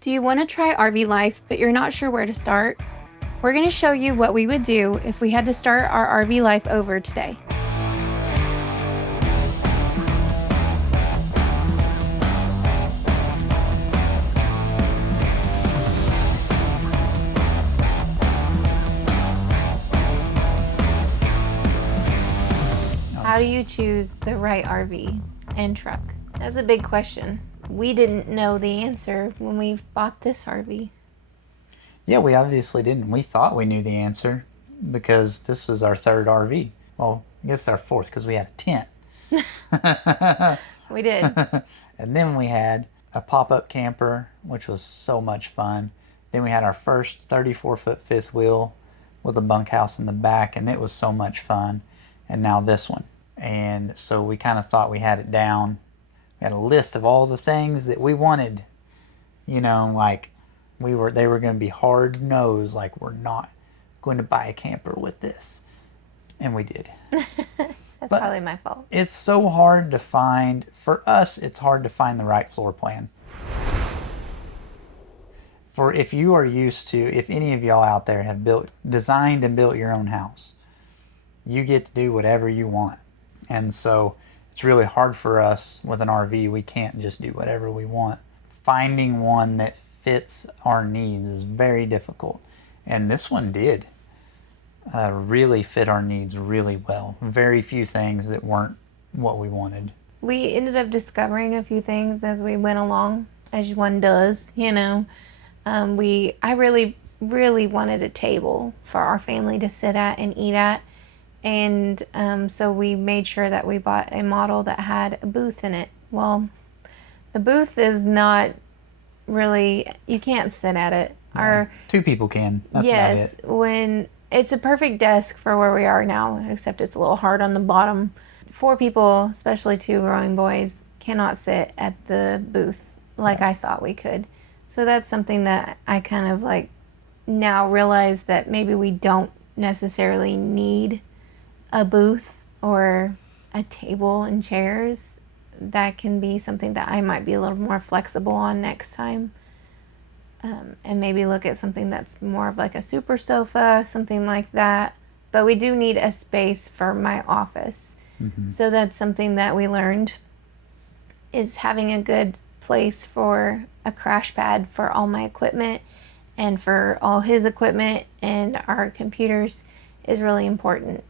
Do you want to try RV life, but you're not sure where to start? We're going to show you what we would do if we had to start our RV life over today. How do you choose the right RV and truck? That's a big question. We didn't know the answer when we bought this RV. Yeah, we obviously didn't. We thought we knew the answer because this was our third RV. Well, I guess it's our fourth because we had a tent. We did. And then we had a pop-up camper, which was so much fun. Then we had our first 34-foot fifth wheel with a bunkhouse in the back, and it was so much fun. And now this one. And so we kind of thought we had it down. We had a list of all the things that we wanted. You know, like they were going to be hard-nosed, like we're not going to buy a camper with this. And we did. That's probably my fault. It's so hard to find, for us, it's hard to find the right floor plan. For if you are used to, if any of y'all out there have designed and built your own house, you get to do whatever you want. And so it's really hard for us with an RV. We can't just do whatever we want. Finding one that fits our needs is very difficult. And this one did really fit our needs really well. Very few things that weren't what we wanted. We ended up discovering a few things as we went along, as one does, you know. I really, really wanted a table for our family to sit at and eat at. And so we made sure that we bought a model that had a booth in it. Well, the booth is not really, you can't sit at it. Yeah, two people can. That's about it. When it's a perfect desk for where we are now, except it's a little hard on the bottom. 4 people, especially 2 growing boys, cannot sit at the booth like I thought we could. So that's something that I kind of like now realize that maybe we don't necessarily need a booth or a table and chairs. That can be something that I might be a little more flexible on next time. And maybe look at something that's more of like a super sofa, something like that. But we do need a space for my office. Mm-hmm. So that's something that we learned, is having a good place for a crash pad for all my equipment and for all his equipment and our computers is really important.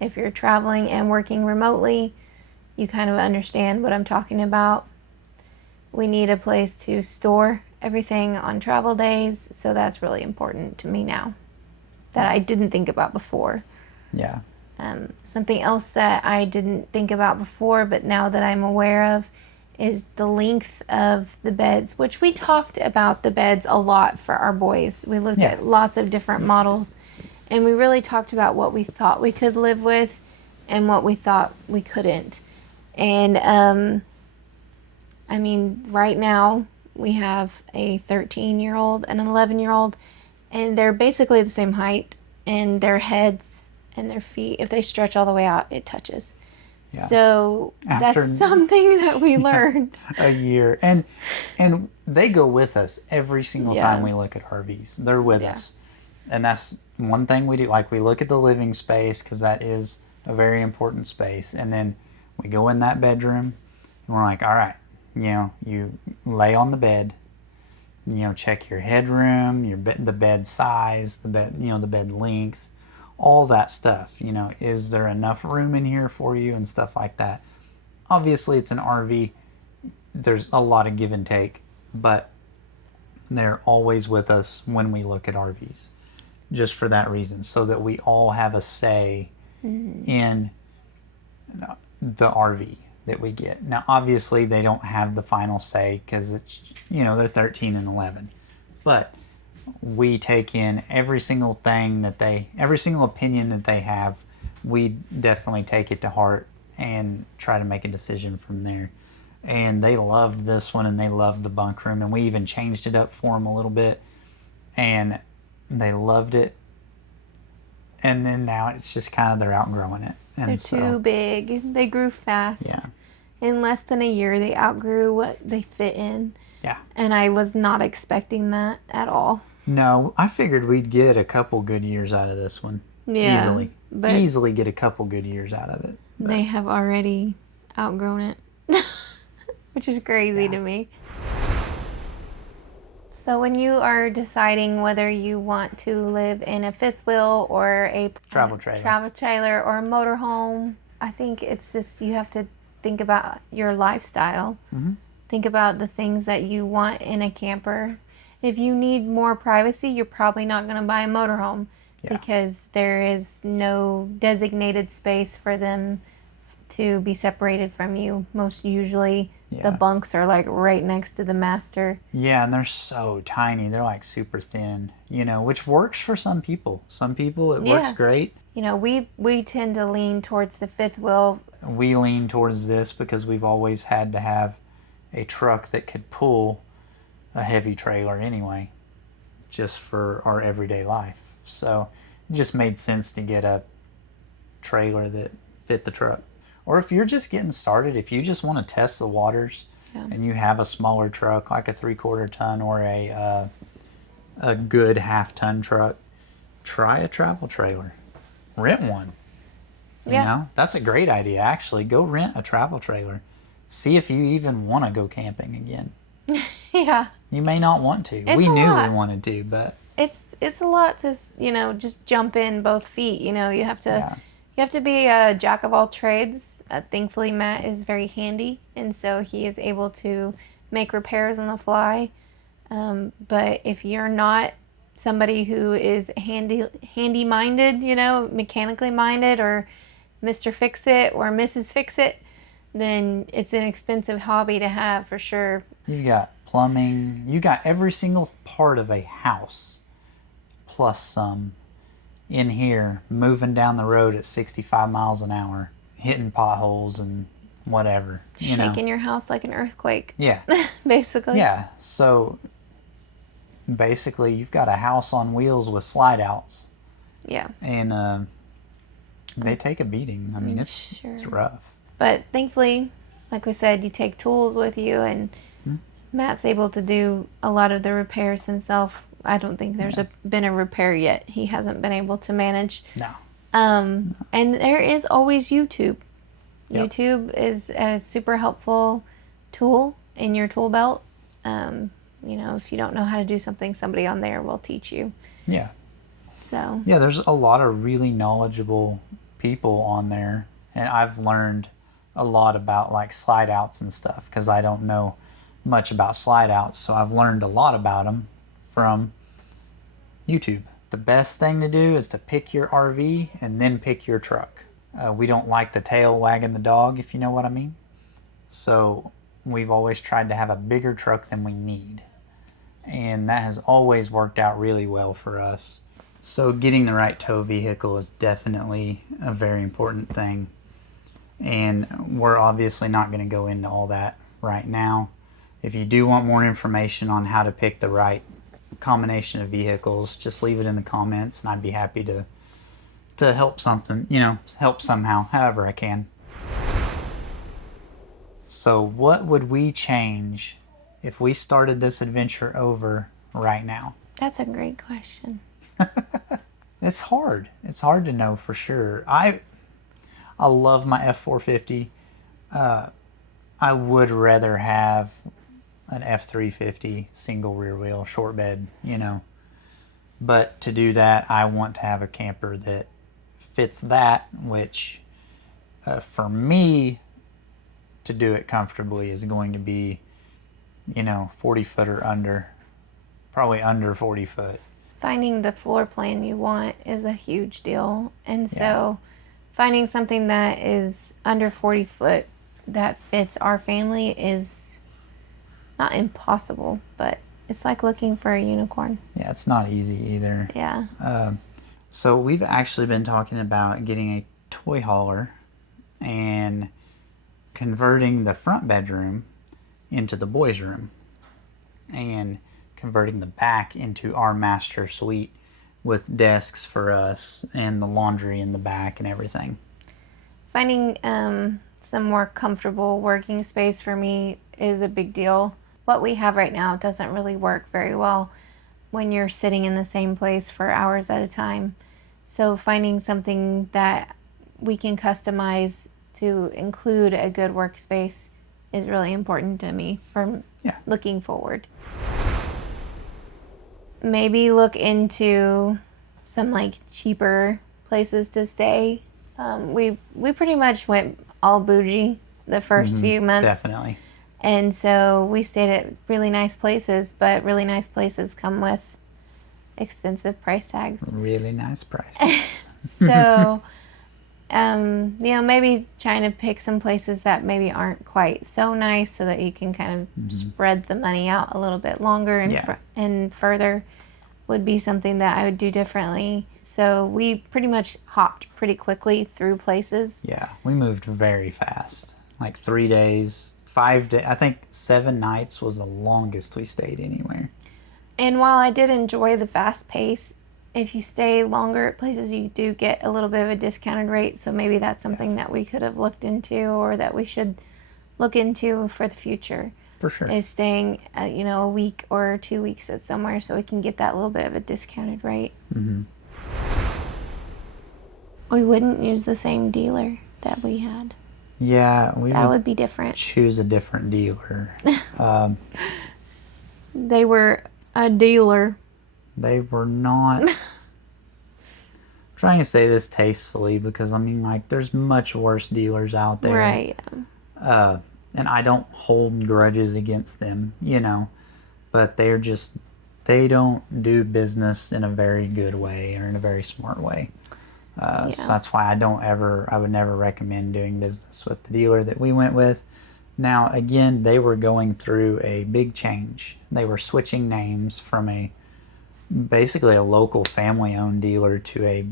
If you're traveling and working remotely, you kind of understand what I'm talking about. We need a place to store everything on travel days, so that's really important to me now that I didn't think about before. Yeah. Something else that I didn't think about before, but now that I'm aware of, is the length of the beds, which we talked about the beds a lot for our boys. We looked at lots of different models. And we really talked about what we thought we could live with and what we thought we couldn't. And, I mean, right now we have a 13-year-old and an 11-year-old, and they're basically the same height, and their heads and their feet, if they stretch all the way out, it touches. Yeah. So that's something that we learned. A year. And they go with us every single time we look at RVs. They're with us. And that's one thing we do. Like, we look at the living space because that is a very important space. And then we go in that bedroom and we're like, all right, you know, you lay on the bed, you know, check your headroom, the bed size, the bed length, all that stuff. You know, is there enough room in here for you and stuff like that? Obviously, it's an RV. There's a lot of give and take, but they're always with us when we look at RVs. Just for that reason, so that we all have a say in the RV that we get. Now, obviously, they don't have the final say because it's, you know, they're 13 and 11. But we take in every single opinion that they have. We definitely take it to heart and try to make a decision from there. And they loved this one, and they loved the bunk room, and we even changed it up for them a little bit. And they loved it, and then now it's just kind of they're outgrowing it. And they're too big. They grew fast. Yeah. In less than a year, they outgrew what they fit in. Yeah. And I was not expecting that at all. No, I figured we'd get a couple good years out of this one. Yeah. Easily. But Easily get a couple good years out of it. But they have already outgrown it, which is crazy to me. So when you are deciding whether you want to live in a fifth wheel or a travel trailer or a motorhome, I think it's just you have to think about your lifestyle. Mm-hmm. Think about the things that you want in a camper. If you need more privacy, you're probably not going to buy a motorhome because there is no designated space for them to be separated from you. Most usually the bunks are like right next to the master. Yeah, and they're so tiny. They're like super thin, you know, which works for some people. Some people it works great. You know, we tend to lean towards the fifth wheel. We lean towards this because we've always had to have a truck that could pull a heavy trailer anyway, just for our everyday life. So it just made sense to get a trailer that fit the truck. Or if you're just getting started, if you just want to test the waters and you have a smaller truck like a 3/4 ton or a good half-ton truck, try a travel trailer. Rent one. You know, that's a great idea, actually. Go rent a travel trailer. See if you even want to go camping again. Yeah. You may not want to. It's we a knew lot. we wanted to, but it's a lot to, you know, just jump in both feet. You know, you have to be a jack of all trades. Thankfully, Matt is very handy, and so he is able to make repairs on the fly. But if you're not somebody who is handy minded, you know, mechanically minded, or Mr. Fix It or Mrs. Fix It, then it's an expensive hobby to have for sure. You got plumbing. You got every single part of a house, plus some, in here, moving down the road at 65 miles an hour, hitting potholes and whatever. Shaking your house like an earthquake. Yeah. Basically. Yeah. So basically, you've got a house on wheels with slide outs. Yeah. And they take a beating. I mean, it's rough. But thankfully, like we said, you take tools with you, and Matt's able to do a lot of the repairs himself. I don't think there's been a repair yet he hasn't been able to manage. No. And there is always YouTube. Yep. YouTube is a super helpful tool in your tool belt. You know, if you don't know how to do something, somebody on there will teach you. Yeah. So. Yeah, there's a lot of really knowledgeable people on there, and I've learned a lot about like slide outs and stuff because I don't know much about slide outs, so I've learned a lot about them from YouTube. The best thing to do is to pick your RV and then pick your truck. We don't like the tail wagging the dog, if you know what I mean. So we've always tried to have a bigger truck than we need, and that has always worked out really well for us. So getting the right tow vehicle is definitely a very important thing, and we're obviously not going to go into all that right now. If you do want more information on how to pick the right combination of vehicles, just leave it in the comments, and I'd be happy to help help somehow, however I can. So what would we change if we started this adventure over right now? That's a great question. It's hard. It's hard to know for sure. I love my F450. I would rather have an F350 single rear wheel short bed, you know. But to do that, I want to have a camper that fits that, which for me to do it comfortably is going to be, 40 foot or under, probably under 40 foot. Finding the floor plan you want is a huge deal. And so finding something that is under 40 foot that fits our family is not impossible, but it's like looking for a unicorn. Yeah, it's not easy either. Yeah. So we've actually been talking about getting a toy hauler and converting the front bedroom into the boys' room and converting the back into our master suite with desks for us and the laundry in the back and everything. Finding some more comfortable working space for me is a big deal. what we have right now doesn't really work very well when you're sitting in the same place for hours at a time. So finding something that we can customize to include a good workspace is really important to me for looking forward. Maybe look into some like cheaper places to stay. We pretty much went all bougie the first few months. Definitely. And so we stayed at really nice places, but really nice places come with expensive price tags. Really nice prices. So, maybe trying to pick some places that maybe aren't quite so nice so that you can kind of spread the money out a little bit longer and further would be something that I would do differently. So we pretty much hopped pretty quickly through places. Yeah, we moved very fast. Like 3 days, 5 days. I think 7 nights was the longest we stayed anywhere. And while I did enjoy the fast pace, if you stay longer at places, you do get a little bit of a discounted rate. So maybe that's something that we could have looked into or that we should look into for the future. For sure. Is staying, a week or 2 weeks at somewhere so we can get that little bit of a discounted rate. Mm-hmm. We wouldn't use the same dealer that we had. Yeah, that would be different. Choose a different dealer. They were a dealer. They were not. I'm trying to say this tastefully because there's much worse dealers out there. Right. And I don't hold grudges against them, but they don't do business in a very good way or in a very smart way. So that's why I would never recommend doing business with the dealer that we went with. Now, again, they were going through a big change. They were switching names from basically a local family-owned dealer to a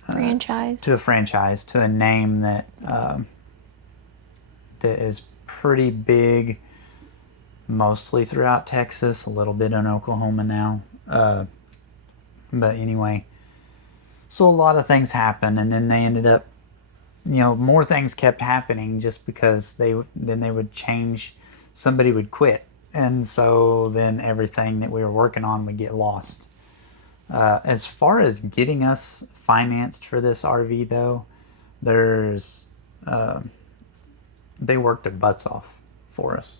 franchise. To a name that is pretty big, mostly throughout Texas, a little bit in Oklahoma now. But anyway, so a lot of things happened, and then they ended up, more things kept happening just because they would change, somebody would quit, and so then everything that we were working on would get lost. As far as getting us financed for this RV, though, they worked their butts off for us.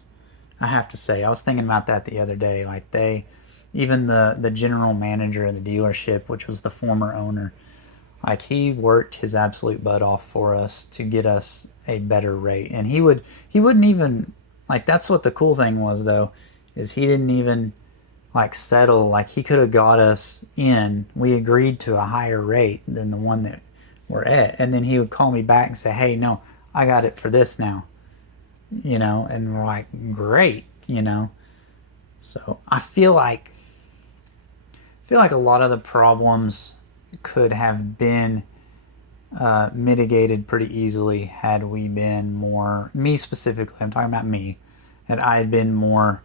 I have to say, I was thinking about that the other day. Even the general manager of the dealership, which was the former owner, he worked his absolute butt off for us to get us a better rate. And he wouldn't even, that's what the cool thing was, though, is he didn't even settle. He could have got us in. We agreed to a higher rate than the one that we're at, and then he would call me back and say, "Hey, no, I got it for this now," and we're like, "Great," So I feel like a lot of the problems could have been mitigated pretty easily had we been more, me specifically, I'm talking about me, had I had been more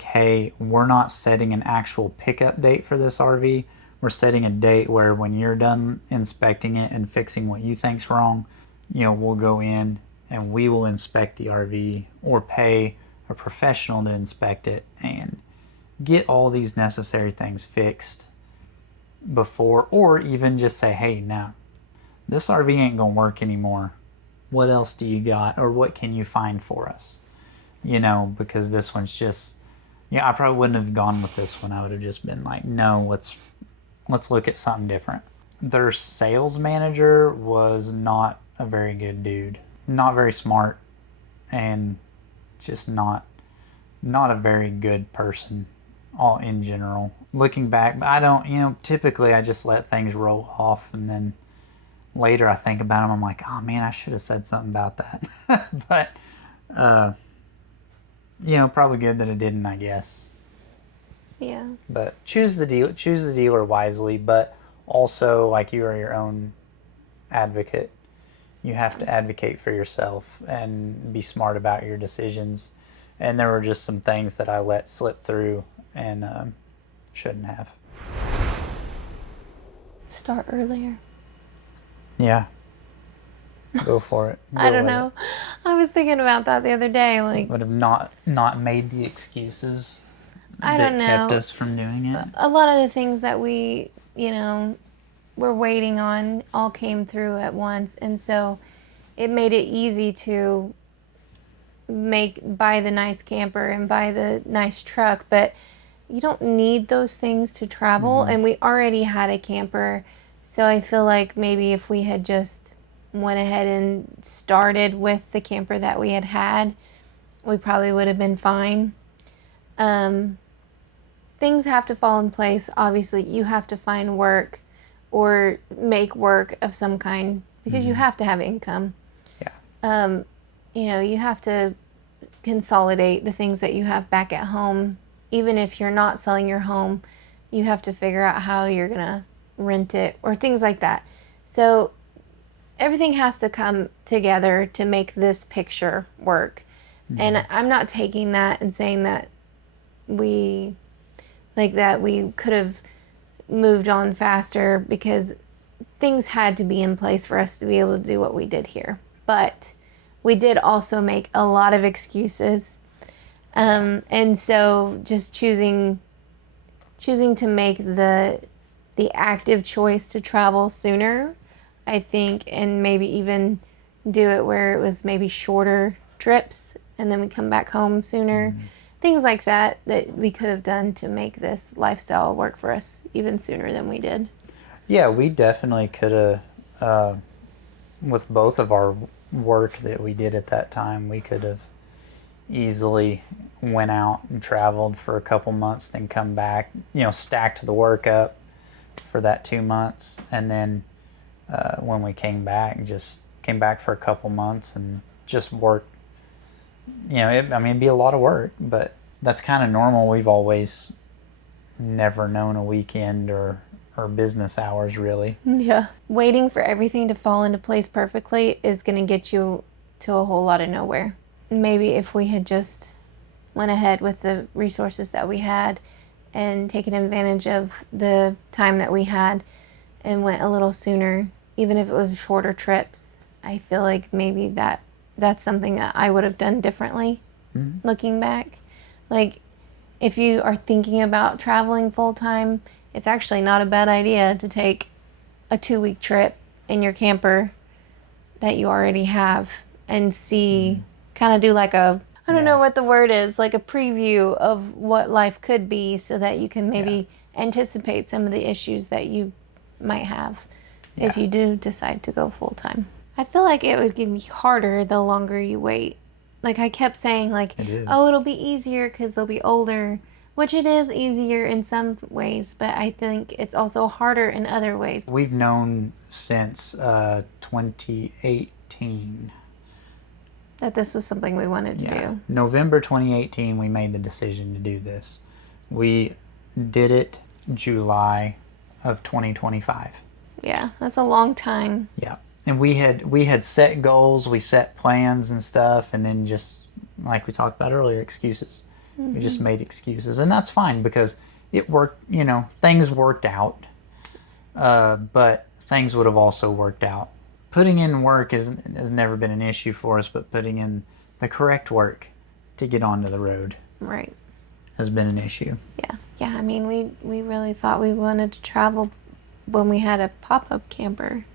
hey, we're not setting an actual pickup date for this RV. We're setting a date where when you're done inspecting it and fixing what you think's wrong, we'll go in and we will inspect the RV or pay a professional to inspect it and get all these necessary things fixed before, or even just say, "Hey, now this RV ain't gonna work anymore. What else do you got, or what can you find for us?" Because this one's just, I probably wouldn't have gone with this one. I would have just been like, "No, let's look at something different." Their sales manager was not a very good dude, not very smart, and just not a very good person all in general. Looking back, I don't, typically I just let things roll off, and then later I think about them, I'm like, "Oh man, I should have said something about that." But probably good that it didn't, I guess. Yeah. But choose the dealer wisely, but also you are your own advocate. You have to advocate for yourself and be smart about your decisions. And there were just some things that I let slip through and shouldn't have. Start earlier. Yeah. Go for it. I don't know. I was thinking about that the other day. Like, Would have not made the excuses I that don't know. kept us from doing it. A lot of the things that we, were waiting on all came through at once. And so it made it easy to buy the nice camper and buy the nice truck. But you don't need those things to travel. And we already had a camper. So I feel like maybe if we had just went ahead and started with the camper that we had, we probably would have been fine. Things have to fall in place. Obviously, you have to find work or make work of some kind because you have to have income. Yeah. You have to consolidate the things that you have back at home. Even if you're not selling your home, you have to figure out how you're going to rent it or things like that. So everything has to come together to make this picture work. And I'm not taking that and saying that we could have moved on faster, because things had to be in place for us to be able to do what we did here. But we did also make a lot of excuses. And so just choosing to make the active choice to travel sooner, I think, and maybe even do it where it was maybe shorter trips and then we come back home sooner. Things like that we could have done to make this lifestyle work for us even sooner than we did. Yeah, we definitely could have, with both of our work that we did at that time, we could have easily went out and traveled for a couple months, then come back, stacked the work up for that 2 months. And then when we came back for a couple months and just worked. It'd be a lot of work, but that's kind of normal. We've always never known a weekend or business hours, really. Yeah. Waiting for everything to fall into place perfectly is going to get you to a whole lot of nowhere. Maybe if we had just went ahead with the resources that we had and taken advantage of the time that we had and went a little sooner, even if it was shorter trips, I feel like maybe that's something that I would have done differently looking back. Like, if you are thinking about traveling full time, it's actually not a bad idea to take a 2-week trip in your camper that you already have and see, kind of do like I don't know what the word is, like a preview of what life could be, so that you can maybe anticipate some of the issues that you might have if you do decide to go full time. I feel like it would get harder the longer you wait. Like, I kept saying, it'll be easier because they'll be older, which it is easier in some ways, but I think it's also harder in other ways. We've known since 2018 that this was something we wanted to do. November 2018, we made the decision to do this. We did it July of 2025. Yeah, that's a long time. Yeah. And we had set goals, we set plans and stuff, and then just, like we talked about earlier, excuses. We just made excuses. And that's fine, because it worked, things worked out. But things would have also worked out. Putting in work has never been an issue for us, but putting in the correct work to get onto the road has been an issue. Yeah, I mean, we really thought we wanted to travel when we had a pop-up camper.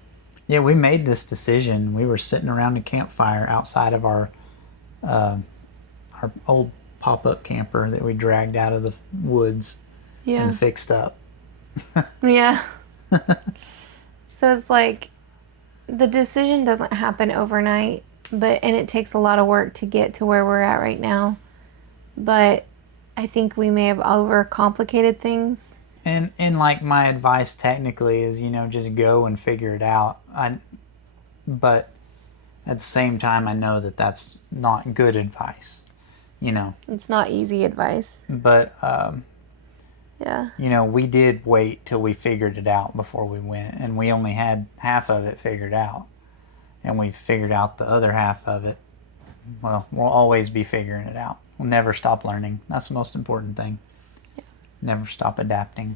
Yeah, we made this decision. We were sitting around a campfire outside of our old pop-up camper that we dragged out of the woods and fixed up. Yeah. So it's like, the decision doesn't happen overnight, and it takes a lot of work to get to where we're at right now. But I think we may have overcomplicated things. And like, my advice technically is, just go and figure it out. But at the same time, I know that that's not good advice, It's not easy advice. But, yeah. We did wait till we figured it out before we went. And we only had half of it figured out. And we figured out the other half of it. Well, we'll always be figuring it out. We'll never stop learning. That's the most important thing. Never stop adapting.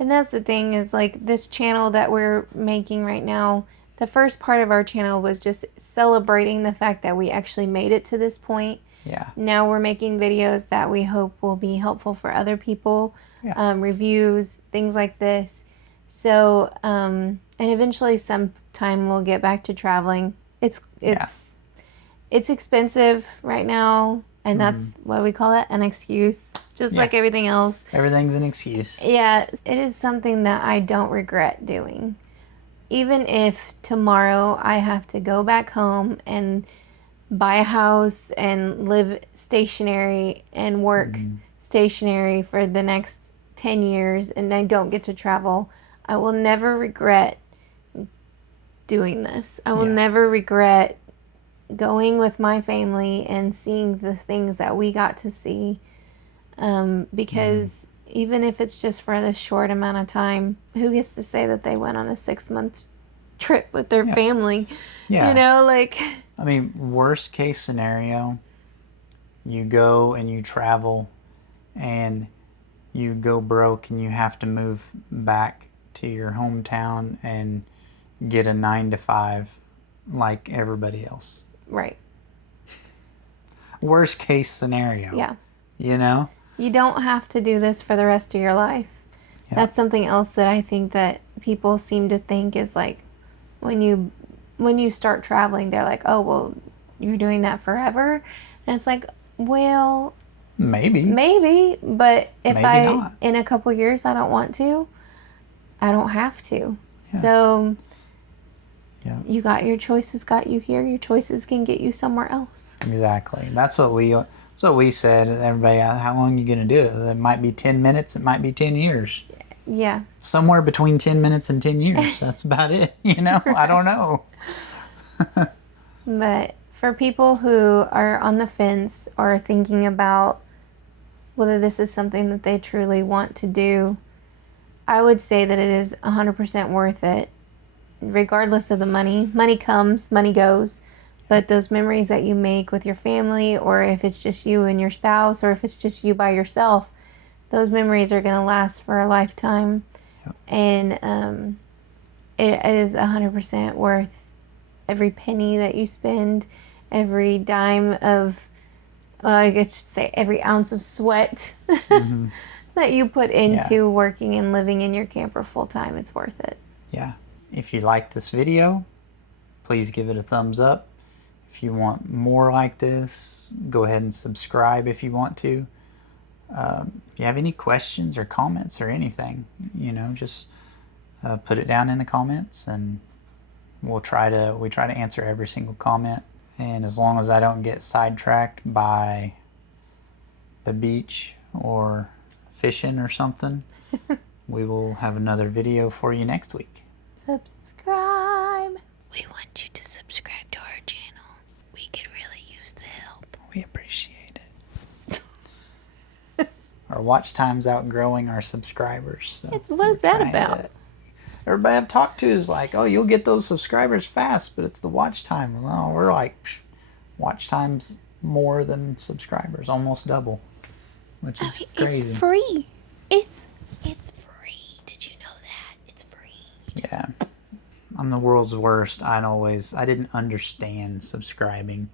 And that's the thing, is like, this channel that we're making right now, the first part of our channel was just celebrating the fact that we actually made it to this point. Yeah. Now we're making videos that we hope will be helpful for other people, reviews, things like this. So, and eventually sometime we'll get back to traveling. It's expensive right now, and that's what we call it, an excuse, just like everything else. Everything's an excuse. Yeah, it is something that I don't regret doing. Even if tomorrow I have to go back home and buy a house and live stationary and work stationary for the next 10 years and I don't get to travel, I will never regret doing this. I will never regret going with my family and seeing the things that we got to see, because even if it's just for the short amount of time, who gets to say that they went on a 6-month trip with their family? Yeah. You know, like... I mean, worst case scenario, you go and you travel and you go broke and you have to move back to your hometown and get a 9-to-5 like everybody else. Right. Worst case scenario. Yeah. You know? You don't have to do this for the rest of your life. Yeah. That's something else that I think that people seem to think is like, when you start traveling, they're like, oh, well, you're doing that forever? And it's like, well... Maybe. But if in a couple years, I don't want to, I don't have to. Yeah. So... You got your choices got you here. Your choices can get you somewhere else. Exactly. That's what we said. Everybody, how long are you going to do it? It might be 10 minutes. It might be 10 years. Yeah. Somewhere between 10 minutes and 10 years. That's about it. You know, I don't know. But for people who are on the fence or thinking about whether this is something that they truly want to do, I would say that it is 100% worth it. Regardless of the money. Money comes, money goes. But those memories that you make with your family, or if it's just you and your spouse, or if it's just you by yourself, those memories are going to last for a lifetime. Yep. And it is 100% worth every penny that you spend, every dime of, I guess to say every ounce of sweat that you put into working and living in your camper full time. It's worth it. Yeah. If you like this video, please give it a thumbs up. If you want more like this, go ahead and subscribe if you want to. If you have any questions or comments or anything, you know, just put it down in the comments, and we try to answer every single comment. And as long as I don't get sidetracked by the beach or fishing or something, we will have another video for you next week. Subscribe. We want you to subscribe to our channel. We could really use the help. We appreciate it. Our watch time's outgrowing our subscribers. So what is that about? Everybody I've talked to is like, oh, you'll get those subscribers fast, but it's the watch time. No, we're like, watch time's more than subscribers, almost double, which is crazy. It's free. It's free. Did you know that? It's free. Yeah. I'm the world's worst. I didn't understand subscribing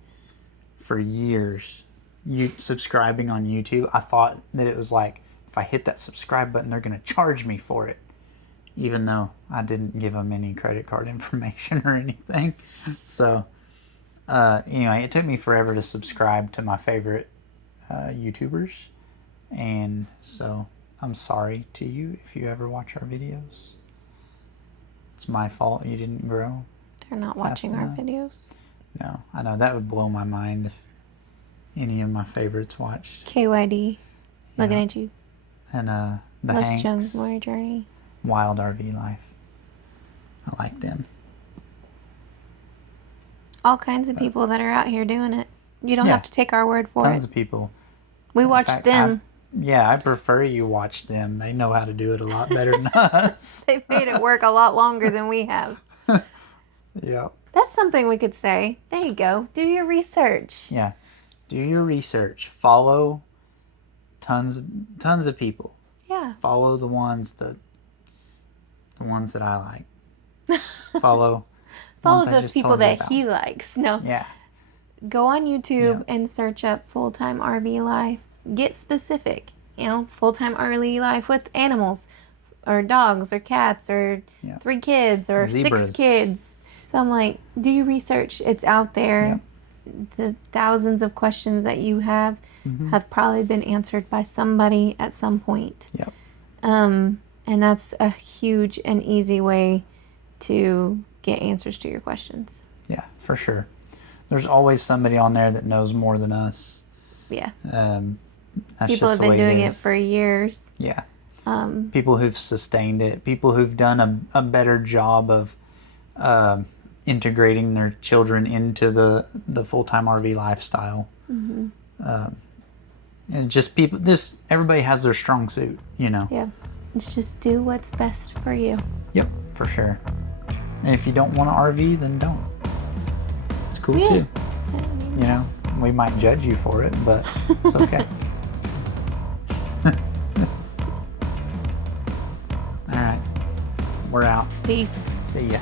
for years. Subscribing on YouTube, I thought that it was like, if I hit that subscribe button, they're going to charge me for it. Even though I didn't give them any credit card information or anything. So, anyway, it took me forever to subscribe to my favorite YouTubers. And so, I'm sorry to you if you ever watch our videos. It's my fault you didn't grow. They're not watching our videos. No, I know. That would blow my mind if any of my favorites watched. KYD, looking at you. And the Les Hanks, Jones, More Journey. Wild RV Life. I like them. All kinds of people that are out here doing it. You don't have to take our word for it. Tons of people. We watch them. I prefer you watch them. They know how to do it a lot better than us. They've made it work a lot longer than we have. Yeah. That's something we could say. There you go. Do your research. Yeah. Do your research. Follow tons of people. Yeah. Follow the ones that I like. Follow follow ones I the just people told you that about. he likes. No. Yeah. Go on YouTube Yeah. and search up full-time RV life. Get specific. You know, full-time RV life with animals or dogs or cats or Yeah. 3 kids or Zebras. 6 kids. So I'm like, do your research. It's out there. The thousands of questions that you have probably been answered by somebody at some point. Yep. And that's a huge and easy way to get answers to your questions. Yeah, for sure. There's always somebody on there that knows more than us. Yeah. That's People just have been the way doing it is. for years. Yeah. People who've sustained it. People who've done a better job of integrating their children into the full-time RV lifestyle. And just people, everybody has their strong suit, you know. Yeah. Let's just do what's best for you. Yep, for sure. And if you don't want an RV, then don't. It's cool Yeah. too. You know, we might judge you for it, but it's okay. All right, we're out. Peace. See ya.